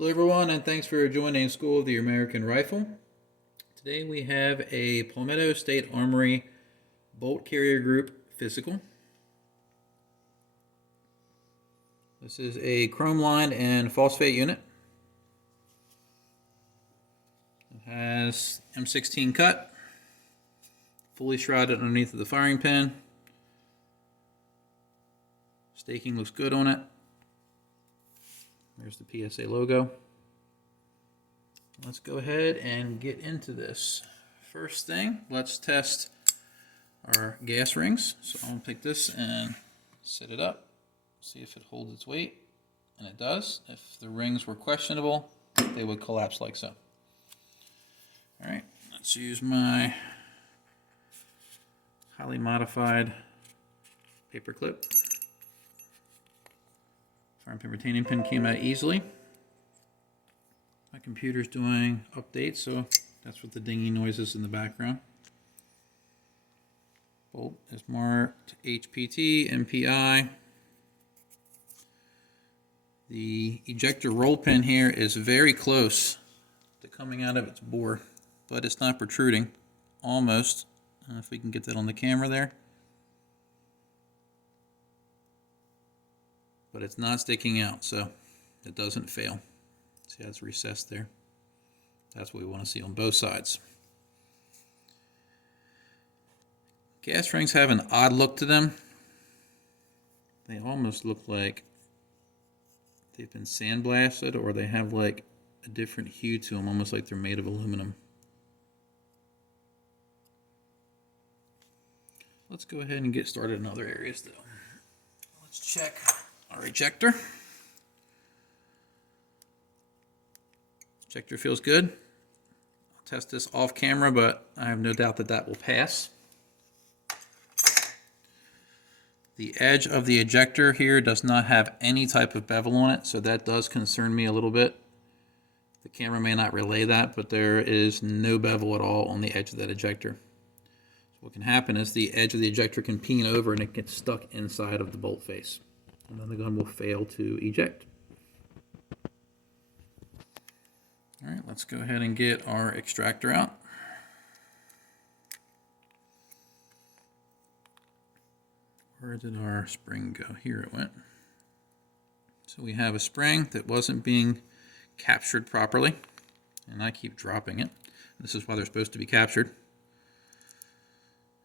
Hello everyone, and thanks for joining School of the American Rifle. Today we have a Palmetto State Armory Bolt Carrier Group Physical. This is a chrome lined and phosphate unit. It has M16 cut, fully shrouded underneath of the firing pin. Staking looks good on it. There's the PSA logo. Let's go ahead and get into this. First thing, let's test our gas rings. So I'm going to take this and set it up, see if it holds its weight, and it does. If the rings were questionable, they would collapse like so. All right, let's use my highly modified paper clip. Firing pin retaining pin came out easily. My computer's doing updates, so that's what the dinging noise is in the background. Bolt is marked HPT, MPI. The ejector roll pin here is very close to coming out of its bore, but it's not protruding. Almost. I don't know if we can get that on the camera there. But it's not sticking out, so it doesn't fail. See how it's recessed there? That's what we want to see on both sides. Gas rings have an odd look to them. They almost look like they've been sandblasted, or they have like a different hue to them, almost like they're made of aluminum. Let's go ahead and get started in other areas though. Let's check our ejector. Ejector feels good. I'll test this off camera, but I have no doubt that that will pass. The edge of the ejector here does not have any type of bevel on it, so that does concern me a little bit. The camera may not relay that, but there is no bevel at all on the edge of that ejector. So what can happen is the edge of the ejector can peen over and it gets stuck inside of the bolt face. And then the gun will fail to eject. All right, let's go ahead and get our extractor out. Where did our spring go? Here it went. So we have a spring that wasn't being captured properly, and I keep dropping it. This is why they're supposed to be captured.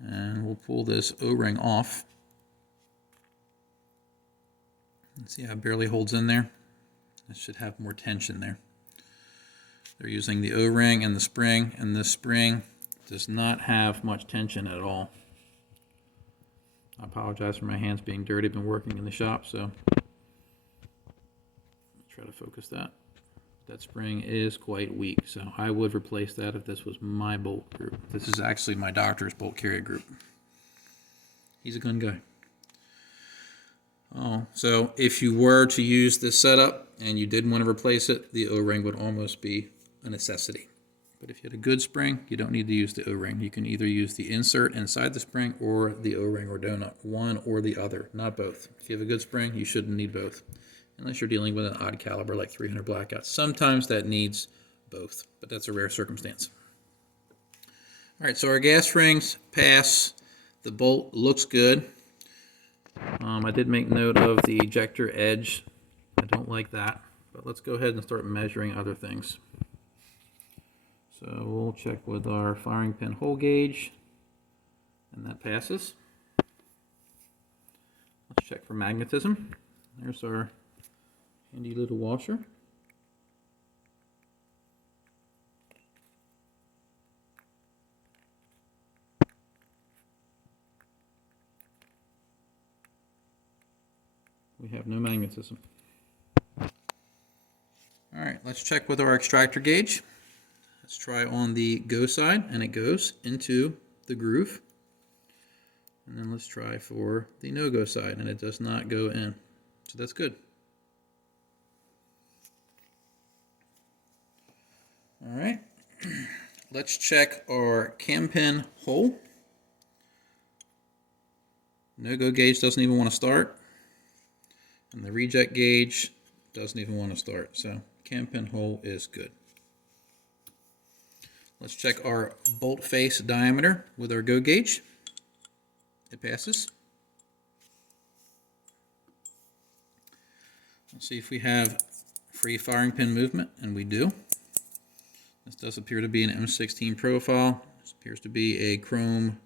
And we'll pull this O-ring off. See how it barely holds in there? It should have more tension there. They're using the O-ring and this spring does not have much tension at all. I apologize for my hands being dirty. I've been working in the shop, so try to focus that. That spring is quite weak, so I would replace that if this was my bolt group. This is actually my doctor's bolt carrier group. He's a gun guy. So if you were to use this setup and you did want to replace it, the O-ring would almost be a necessity. But if you had a good spring, you don't need to use the O-ring. You can either use the insert inside the spring or the O-ring or donut, one or the other, not both. If you have a good spring, you shouldn't need both, unless you're dealing with an odd caliber like 300 Blackout. Sometimes that needs both, but that's a rare circumstance. All right, so our gas rings pass. The bolt looks good. I did make note of the ejector edge. I don't like that, but let's go ahead and start measuring other things. So we'll check with our firing pin hole gauge, and that passes. Let's check for magnetism. There's our handy little washer. We have no magnetism. All right, let's check with our extractor gauge. Let's try on the go side, and it goes into the groove. And then let's try for the no-go side, and it does not go in. So that's good. All right, let's check our cam pin hole. No-go gauge doesn't even want to start. And the reject gauge doesn't even want to start. So cam pin hole is good. Let's check our bolt face diameter with our go gauge. It passes. Let's see if we have free firing pin movement, and we do. This does appear to be an M16 profile. This appears to be a chrome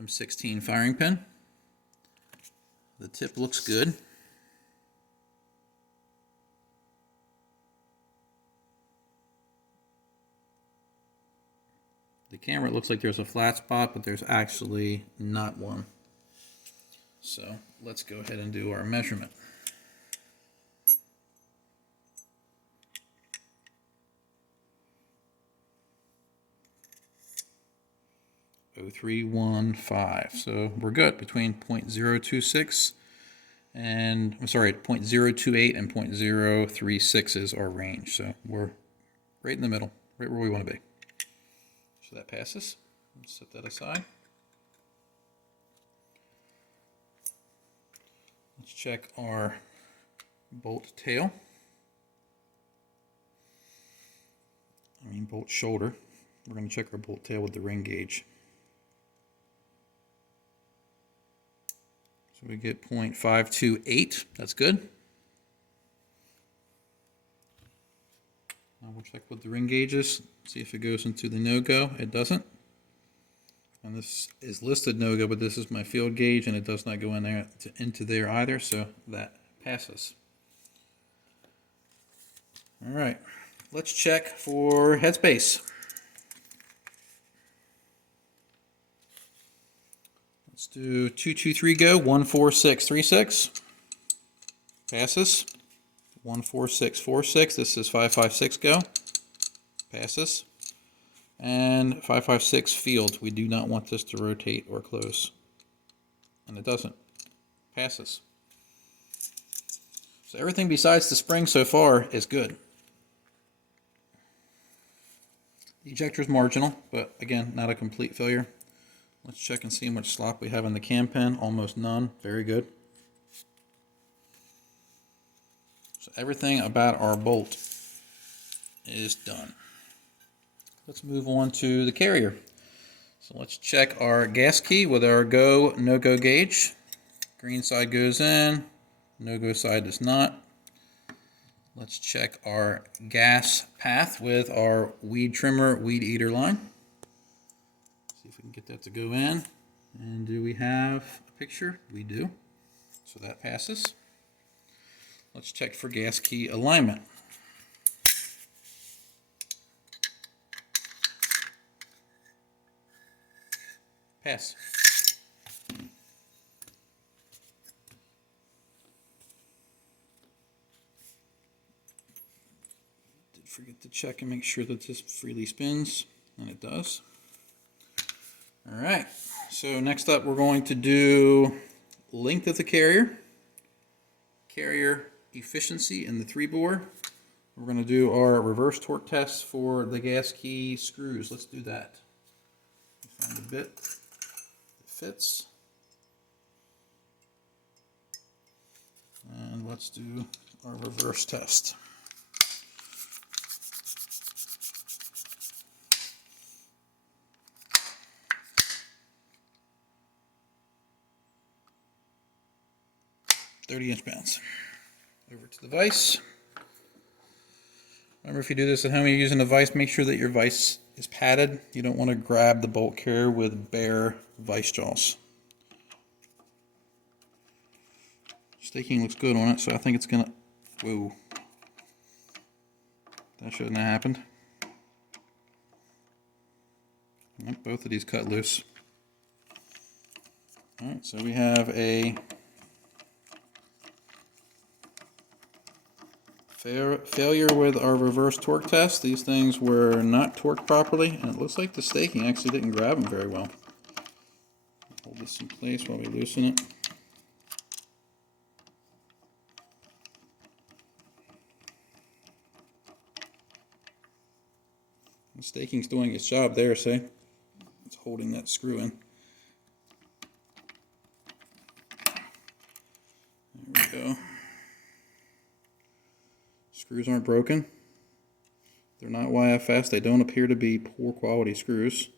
M16 firing pin. The tip looks good. The camera, it looks like there's a flat spot, but there's actually not one. So let's go ahead and do our measurement. .0315. So we're good between 0.026 and, I'm sorry, 0.028 and 0.036 is our range. So we're right in the middle, right where we want to be. So that passes. Let's set that aside. Let's check our bolt tail. Bolt shoulder. We're going to check our bolt tail with the ring gauge. So we get 0.528. That's good. Now we'll check with the ring gauges, see if it goes into the no-go. It doesn't. And this is listed no-go, but this is my field gauge, and it does not go in there into there either, so that passes. All right, let's check for headspace. Let's do 223 go, 14636. Passes. 14646. This is 556 go. Passes. And 556 field. We do not want this to rotate or close. And it doesn't. Passes. So everything besides the spring so far is good. The ejector is marginal, but again, not a complete failure. Let's check and see how much slop we have in the cam pin. Almost none. Very good. So everything about our bolt is done. Let's move on to the carrier. So let's check our gas key with our go, no-go gauge. Green side goes in, no-go side does not. Let's check our gas path with our weed trimmer, weed eater line. See if we can get that to go in. And do we have a picture? We do. So that passes. Let's check for gas key alignment. Pass. Did forget to check and make sure that this freely spins, and it does. All right, so next up we're going to do length of the carrier, carrier efficiency in the 3-bore. We're going to do our reverse torque test for the gas key screws. Let's do that. Find a bit that fits. And let's do our reverse test. £30" over to the vise. Remember, if you do this at home, you're using a vise, make sure that your vise is padded. You don't want to grab the bolt carrier with bare vise jaws. Staking looks good on it, so I think it's gonna, whoa, that shouldn't have happened. Yep, both of these cut loose. Alright, so we have a failure with our reverse torque test. These things were not torqued properly, and it looks like the staking actually didn't grab them very well. Hold this in place while we loosen it. The staking's doing its job there, see? It's holding that screw in. There we go. Screws aren't broken. They're not YFS. They don't appear to be poor quality screws.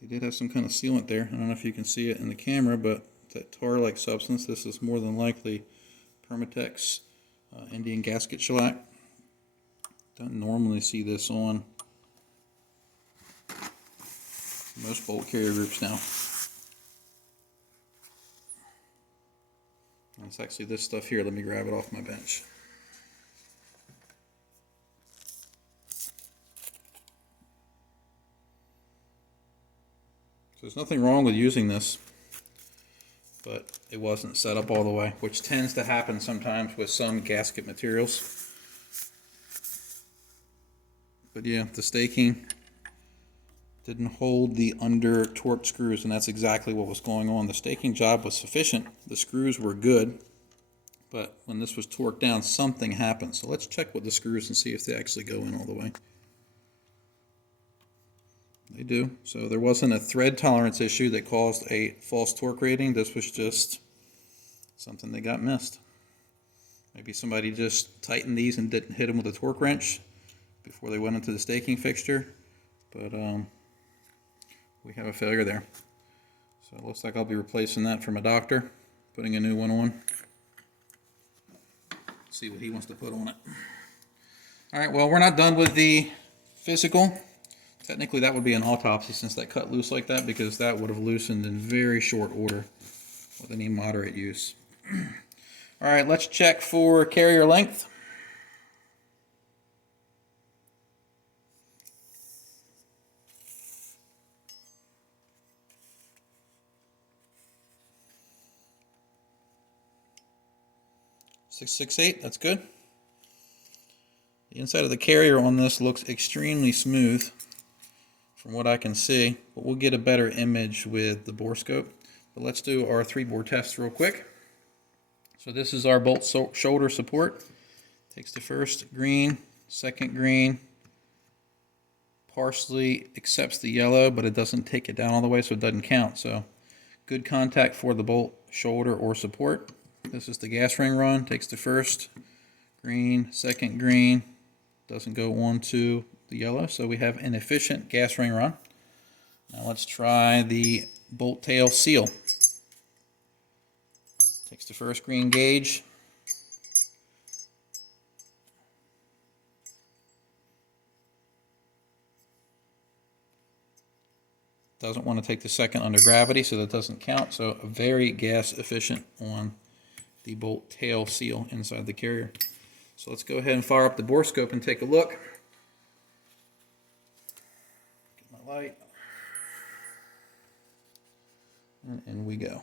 They did have some kind of sealant there. I don't know if you can see it in the camera, but that tar-like substance, this is more than likely Permatex Indian gasket shellac. Don't normally see this on most bolt carrier groups now. And it's actually this stuff here. Let me grab it off my bench. So there's nothing wrong with using this, but it wasn't set up all the way, which tends to happen sometimes with some gasket materials. But yeah, the staking didn't hold the under torque screws, and that's exactly what was going on. The staking job was sufficient. The screws were good, but when this was torqued down, something happened. So let's check with the screws and see if they actually go in all the way. They do. So there wasn't a thread tolerance issue that caused a false torque rating. This was just something that got missed. Maybe somebody just tightened these and didn't hit them with a torque wrench before they went into the staking fixture. But we have a failure there. So it looks like I'll be replacing that from a doctor, putting a new one on. See what he wants to put on it. All right, well, we're not done with the physical. Technically, that would be an autopsy since that cut loose like that, because that would have loosened in very short order with any moderate use. All right, let's check for carrier length. .668, that's good. The inside of the carrier on this looks extremely smooth from what I can see, but we'll get a better image with the bore scope. But let's do our 3-bore test real quick. So this is our bolt shoulder support. Takes the first green, second green, partially accepts the yellow, but it doesn't take it down all the way, so it doesn't count. So good contact for the bolt shoulder or support. This is the gas ring run. Takes the first green, second green, doesn't go on to the yellow, so we have an efficient gas ring run. Now let's try the bolt tail seal. Takes the first green gauge, doesn't want to take the second under gravity, so that doesn't count. So very gas efficient on the bolt tail seal inside the carrier. So let's go ahead and fire up the bore scope and take a look. Get my light. And in we go.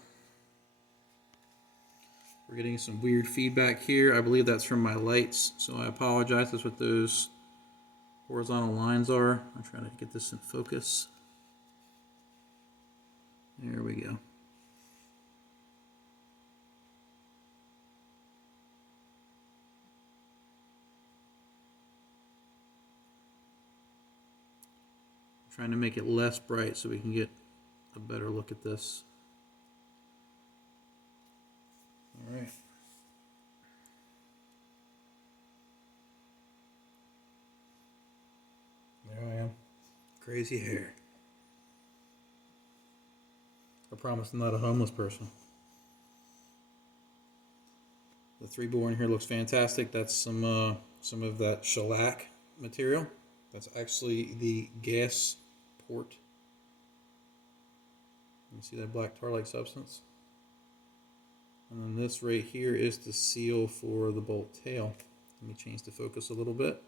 We're getting some weird feedback here. I believe that's from my lights, so I apologize. That's what those horizontal lines are. I'm trying to get this in focus. There we go. I'm trying to make it less bright so we can get a better look at this. All right. There I am. Crazy hair. I promise I'm not a homeless person. The 3-bore in here looks fantastic. That's some of that shellac material. That's actually the gas port. You see that black tar-like substance? And then this right here is the seal for the bolt tail. Let me change the focus a little bit.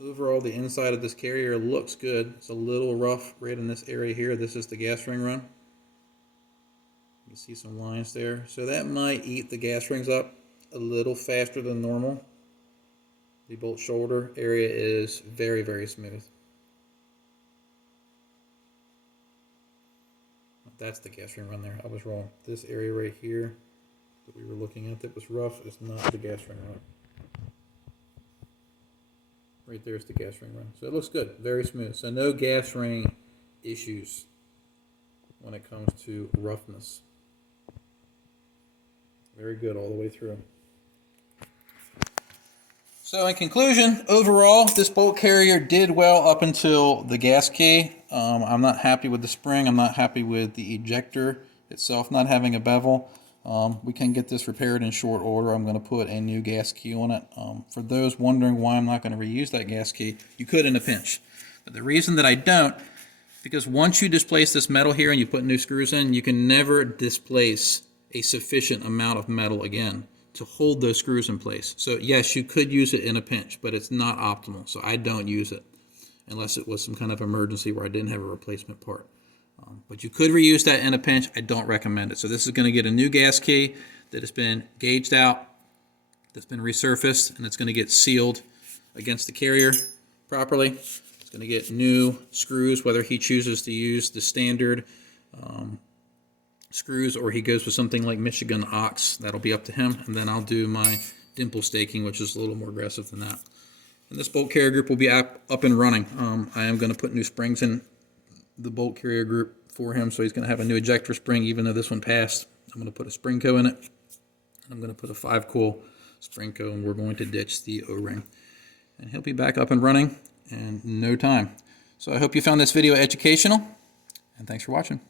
Overall, the inside of this carrier looks good. It's a little rough right in this area here. This is the gas ring run. You can see some lines there. So that might eat the gas rings up a little faster than normal. The bolt shoulder area is very, very smooth. That's the gas ring run there. I was wrong. This area right here that we were looking at that was rough is not the gas ring run. Right there is the gas ring run. So it looks good. Very smooth. So no gas ring issues. when it comes to roughness. Very good all the way through. So in conclusion, overall, this bolt carrier did well up until the gas key. I'm not happy with the spring. I'm not happy with the ejector itself not having a bevel. We can get this repaired in short order. I'm going to put a new gas key on it. For those wondering why I'm not going to reuse that gas key, you could in a pinch. But the reason that I don't, because once you displace this metal here and you put new screws in, you can never displace a sufficient amount of metal again to hold those screws in place. So yes, you could use it in a pinch, but it's not optimal. So I don't use it unless it was some kind of emergency where I didn't have a replacement part. But you could reuse that in a pinch. I don't recommend it. So this is going to get a new gas key that has been gauged out, that's been resurfaced, and it's going to get sealed against the carrier properly. It's going to get new screws, whether he chooses to use the standard screws or he goes with something like Michigan Ox. That'll be up to him. And then I'll do my dimple staking, which is a little more aggressive than that. And this bolt carrier group will be up and running. I am going to put new springs in the bolt carrier group for him, so he's going to have a new ejector spring, even though this one passed. I'm going to put a spring co in it. And I'm going to put a 5-coil spring co, and we're going to ditch the O-ring. And he'll be back up and running in no time. So I hope you found this video educational, and thanks for watching.